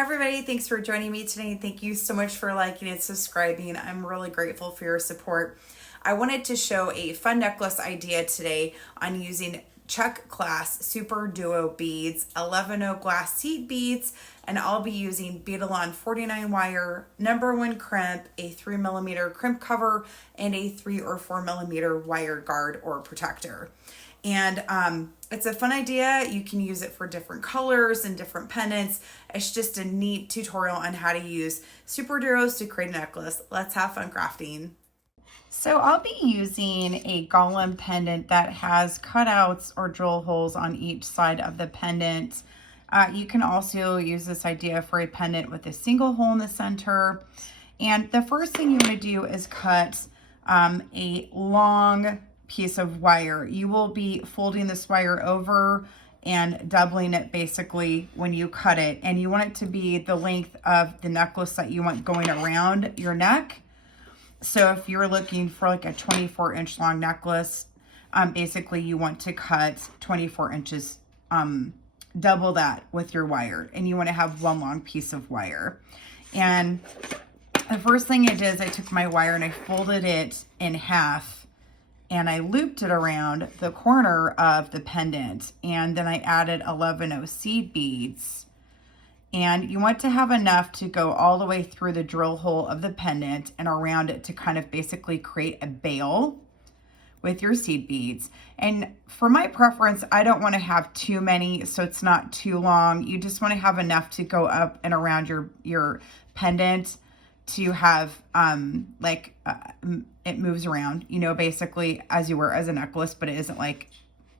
Hi everybody, thanks for joining me today. Thank you so much for liking and subscribing. I'm really grateful for your support. I wanted to show a fun necklace idea today on using Czech Class SuperDuo beads, 11 glass seed beads, and I'll be using Bead 49 wire, #1 crimp, a 3mm crimp cover, and a 3 or 4mm wire guard or protector. And it's a fun idea. You can use it for different colors and different pendants. It's just a neat tutorial on how to use SuperDuos to create a necklace. Let's have fun crafting. So I'll be using a golem pendant that has cutouts or drill holes on each side of the pendant. You can also use this idea for a pendant with a single hole in the center. And the first thing you want to do is cut a long piece of wire. You will be folding this wire over and doubling it basically when you cut it. And you want it to be the length of the necklace that you want going around your neck. So if you're looking for like a 24-inch long necklace, basically you want to cut 24 inches, double that with your wire. And you want to have one long piece of wire. And the first thing I did is I took my wire and I folded it in half and I looped it around the corner of the pendant. And then I added 11 seed beads. And you want to have enough to go all the way through the drill hole of the pendant and around it to kind of basically create a bail with your seed beads. And for my preference, I don't want to have too many so it's not too long. You just want to have enough to go up and around your pendant to have it moves around, you know, basically as you wear as a necklace, but it isn't like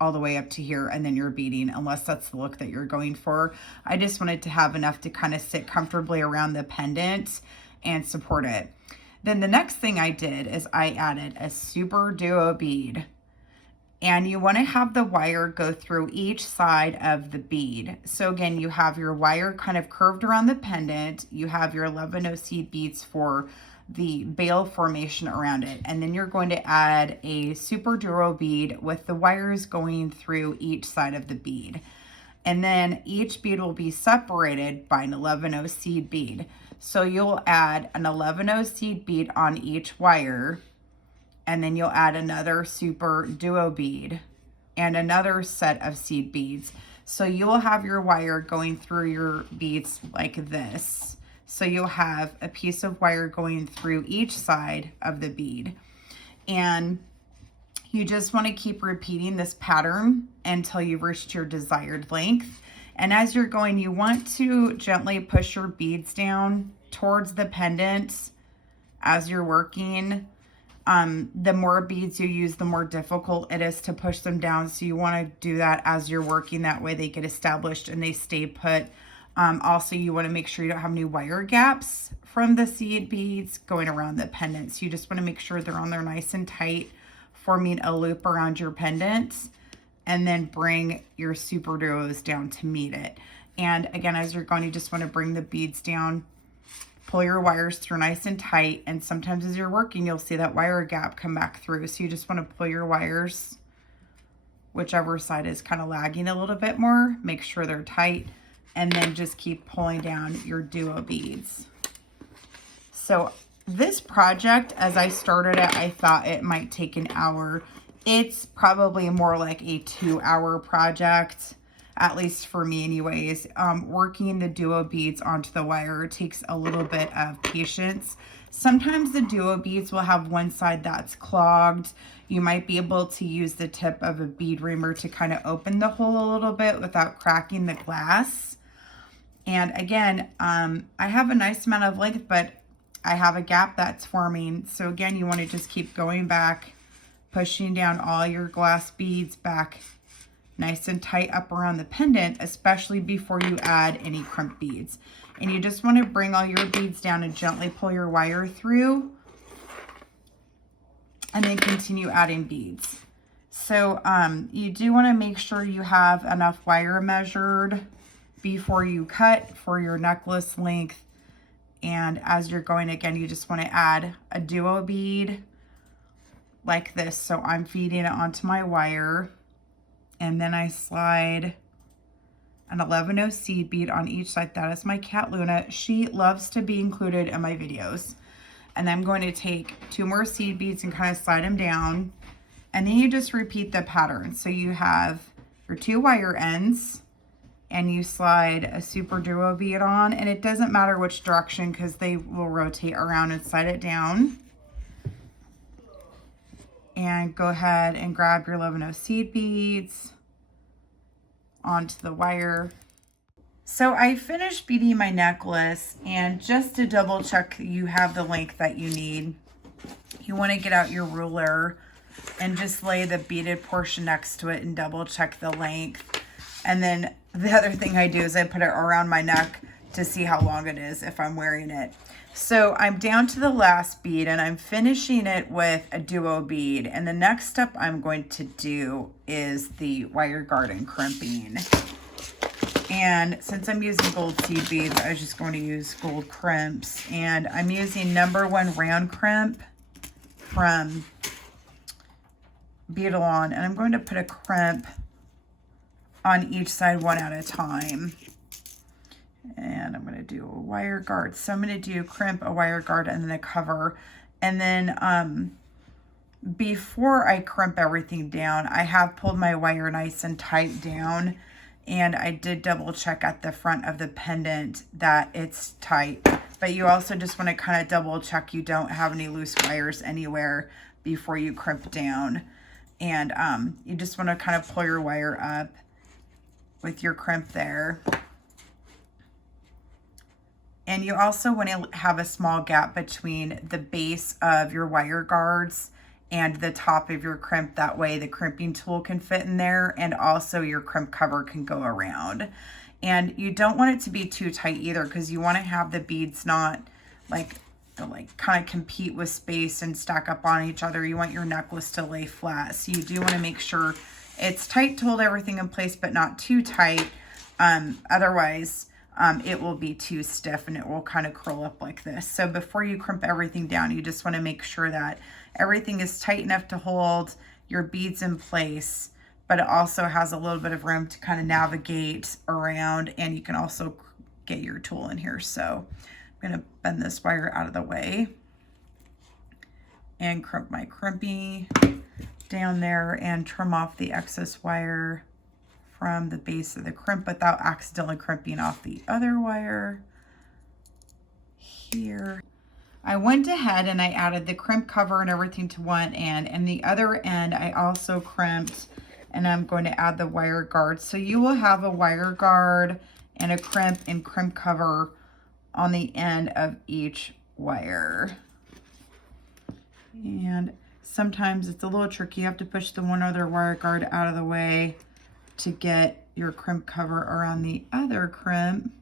all the way up to here and then you're beading, unless that's the look that you're going for. I just wanted to have enough to kind of sit comfortably around the pendant and support it. Then the next thing I did is I added a SuperDuo bead. And you want to have the wire go through each side of the bead. So again, you have your wire kind of curved around the pendant. You have your 11 seed beads for the bail formation around it. And then you're going to add a SuperDuo bead with the wires going through each side of the bead. And then each bead will be separated by an 11 seed bead. So you'll add an 11 seed bead on each wire. And then you'll add another SuperDuo bead and another set of seed beads. So you'll have your wire going through your beads like this. So you'll have a piece of wire going through each side of the bead. And you just want to keep repeating this pattern until you've reached your desired length. And as you're going, you want to gently push your beads down towards the pendant as you're working. The more beads you use, the more difficult it is to push them down. So you want to do that as you're working. That way they get established and they stay put. Also, you want to make sure you don't have any wire gaps from the seed beads going around the pendant. So you just want to make sure they're on there nice and tight, forming a loop around your pendant, and then bring your SuperDuos down to meet it. And again, as you're going, you just want to bring the beads down, pull your wires through nice and tight, and sometimes as you're working, you'll see that wire gap come back through. So you just want to pull your wires, whichever side is kind of lagging a little bit more, make sure they're tight, and then just keep pulling down your duo beads. So this project, as I started it, I thought it might take an hour. It's probably more like a 2-hour project, at least for me anyways. Working the duo beads onto the wire takes a little bit of patience. Sometimes the duo beads will have one side that's clogged. You might be able to use the tip of a bead reamer to kind of open the hole a little bit without cracking the glass. And again, I have a nice amount of length, but I have a gap that's forming. So again, you want to just keep going back, pushing down all your glass beads back nice and tight up around the pendant, especially before you add any crimp beads. And you just want to bring all your beads down and gently pull your wire through, and then continue adding beads. So you do want to make sure you have enough wire measured before you cut for your necklace length. And as you're going, again, you just want to add a duo bead like this. So I'm feeding it onto my wire, and then I slide an 11-0 seed bead on each side. That is my cat Luna. She loves to be included in my videos. And I'm going to take 2 more seed beads and kind of slide them down. And then you just repeat the pattern. So you have your 2 wire ends, and you slide a SuperDuo bead on, and it doesn't matter which direction because they will rotate around, and slide it down. And go ahead and grab your 11-0 seed beads onto the wire. So I finished beading my necklace, and just to double check you have the length that you need, you want to get out your ruler and just lay the beaded portion next to it and double check the length. And then the other thing I do is I put it around my neck to see how long it is if I'm wearing it. So I'm down to the last bead, and I'm finishing it with a duo bead. And the next step I'm going to do is the wire guard and crimping. And since I'm using gold seed beads, I was just going to use gold crimps. And I'm using #1 round crimp from Bead, and I'm going to put a crimp on each side, one at a time. And I'm going to do a wire guard. So I'm going to do crimp, a wire guard, and then a cover. And then before I crimp everything down, I have pulled my wire nice and tight down. And I did double check at the front of the pendant that it's tight. But you also just want to kind of double check you don't have any loose wires anywhere before you crimp down. And you just want to kind of pull your wire up with your crimp there. And you also want to have a small gap between the base of your wire guards and the top of your crimp. That way the crimping tool can fit in there, and also your crimp cover can go around. And you don't want it to be too tight either, because you want to have the beads not like kind of compete with space and stack up on each other. You want your necklace to lay flat. So you do want to make sure it's tight to hold everything in place, but not too tight. Otherwise, it will be too stiff and it will kind of curl up like this. So before you crimp everything down, you just want to make sure that everything is tight enough to hold your beads in place, but it also has a little bit of room to kind of navigate around, and you can also get your tool in here. So I'm going to bend this wire out of the way and crimp my crimpy down there and trim off the excess wire from the base of the crimp without accidentally crimping off the other wire here. I went ahead and I added the crimp cover and everything to one end, and the other end I also crimped, and I'm going to add the wire guard. So you will have a wire guard and a crimp and crimp cover on the end of each wire. And sometimes it's a little tricky. You have to push the one other wire guard out of the way to get your crimp cover around the other crimp,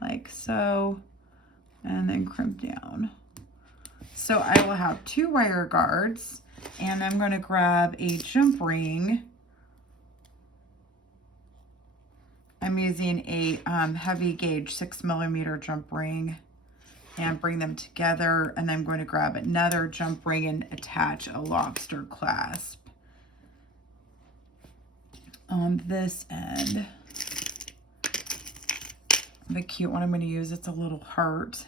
like so, and then crimp down. So I will have 2 wire guards, and I'm going to grab a jump ring. I'm using a heavy gauge 6mm jump ring, and bring them together, and I'm going to grab another jump ring and attach a lobster clasp on this end. The cute one I'm going to use, it's a little heart,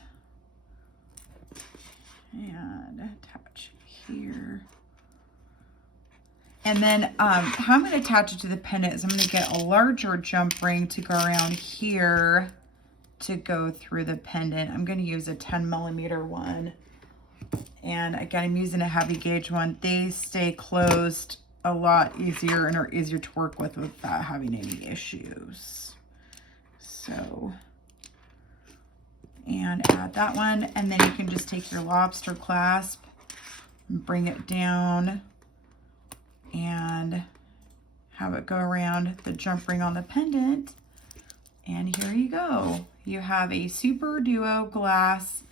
and attach here. And then how I'm going to attach it to the pendant is I'm going to get a larger jump ring to go around here to go through the pendant. I'm going to use a 10mm one. And again, I'm using a heavy gauge one. They stay closed a lot easier and are easier to work with without having any issues. So, and add that one. And then you can just take your lobster clasp and bring it down and have it go around the jump ring on the pendant. And here you go. You have a SuperDuo glass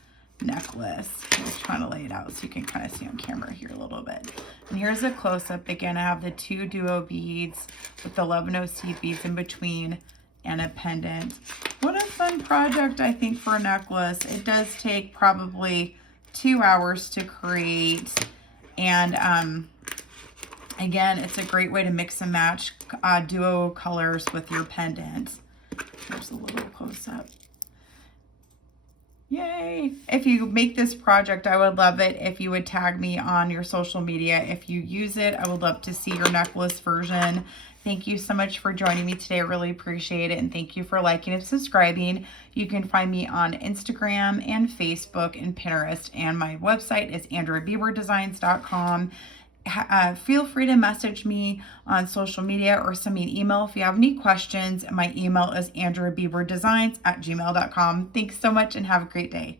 necklace. I'm just trying to lay it out so you can kind of see on camera here a little bit. And here's a close-up. Again, I have the 2 duo beads with the 11-0 seed beads in between and a pendant. What a fun project, I think, for a necklace. It does take probably 2 hours to create, and Again, it's a great way to mix and match duo colors with your pendant. Here's a little close up. Yay! If you make this project, I would love it if you would tag me on your social media. If you use it, I would love to see your necklace version. Thank you so much for joining me today. I really appreciate it. And thank you for liking and subscribing. You can find me on Instagram and Facebook and Pinterest. And my website is andriabieberdesigns.com. Feel free to message me on social media or send me an email if you have any questions. My email is andriabieberdesigns@gmail.com. Thanks so much and have a great day.